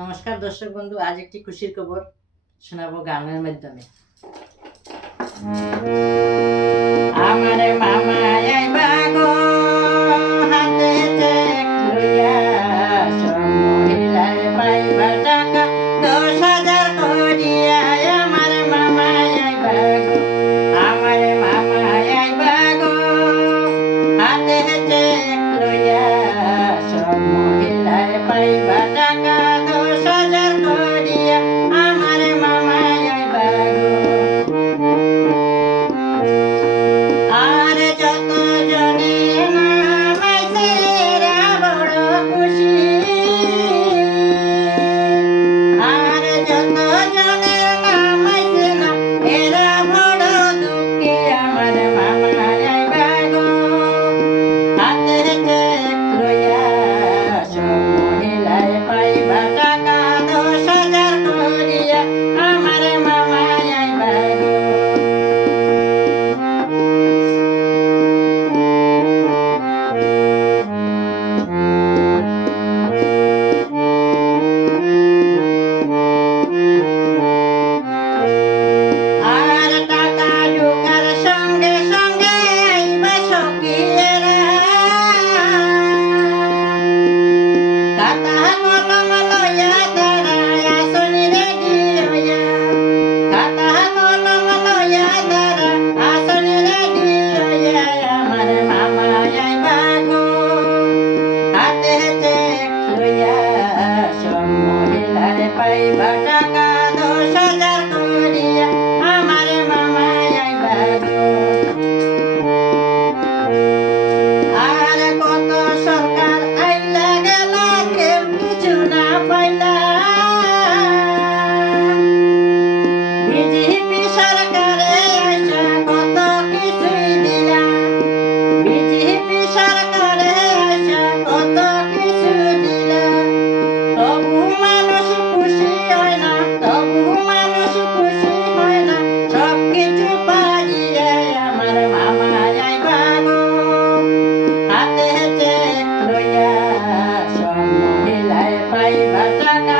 নমস্কার দর্শক বন্ধু, আজ একটি খুশির খবর শোনাবো গানের মাধ্যমে। আমার মামা আইবা গো হাতে চেক লইয়া, সব মহিলায় পাইবা টাকা 10,000 করিয়া। আমার মামা আইবা গো, আমার মামা আইবা গো হাতে চেক লইয়া, সব মহিলায় পাইবা টাকা 10,000 করিয়া। আমার মামা আইবা গো। আর যত জনে নামাইছে এরা বড় খুশি, আর যত জনে নামাইছে না এরা বড় দুঃখী। আমার মামা আইবা গো হাতে চেক লইয়া, সব মহিলায় পাইবা টাকা 10,000 করিয়া। আমার মামা আইবা গো। আর টাকা ঢোকার সঙ্গে সঙ্গে আইবা সখীরা, খাতা কলম লইয়া তারা আসনি রেডি হইয়া, খাতা কলম লইয়া তারা আসনি রেডি হইয়া। আমার মামা আইবা গো হাতে চেক লইয়া, সব মহিলায় পাইবা টাকা 10,000 করিয়া। আমার মামা আইবা গো। আর কত সরকার আইলা গেলা, কেউ কিছু না পাইলা। বিজেপি সরকারে আইসা কত কিছুই দিলা, বিজেপি সরকারে আইসা কত কিছু দিলা। তবু মানুষ খুশি হয় না, তবু মানুষ খুশি হয় না, সব কিছু পাইয়া। আমার মামা আইবা গো হাতে চেক লইয়া, সব মহিলায় পাইবা টাকা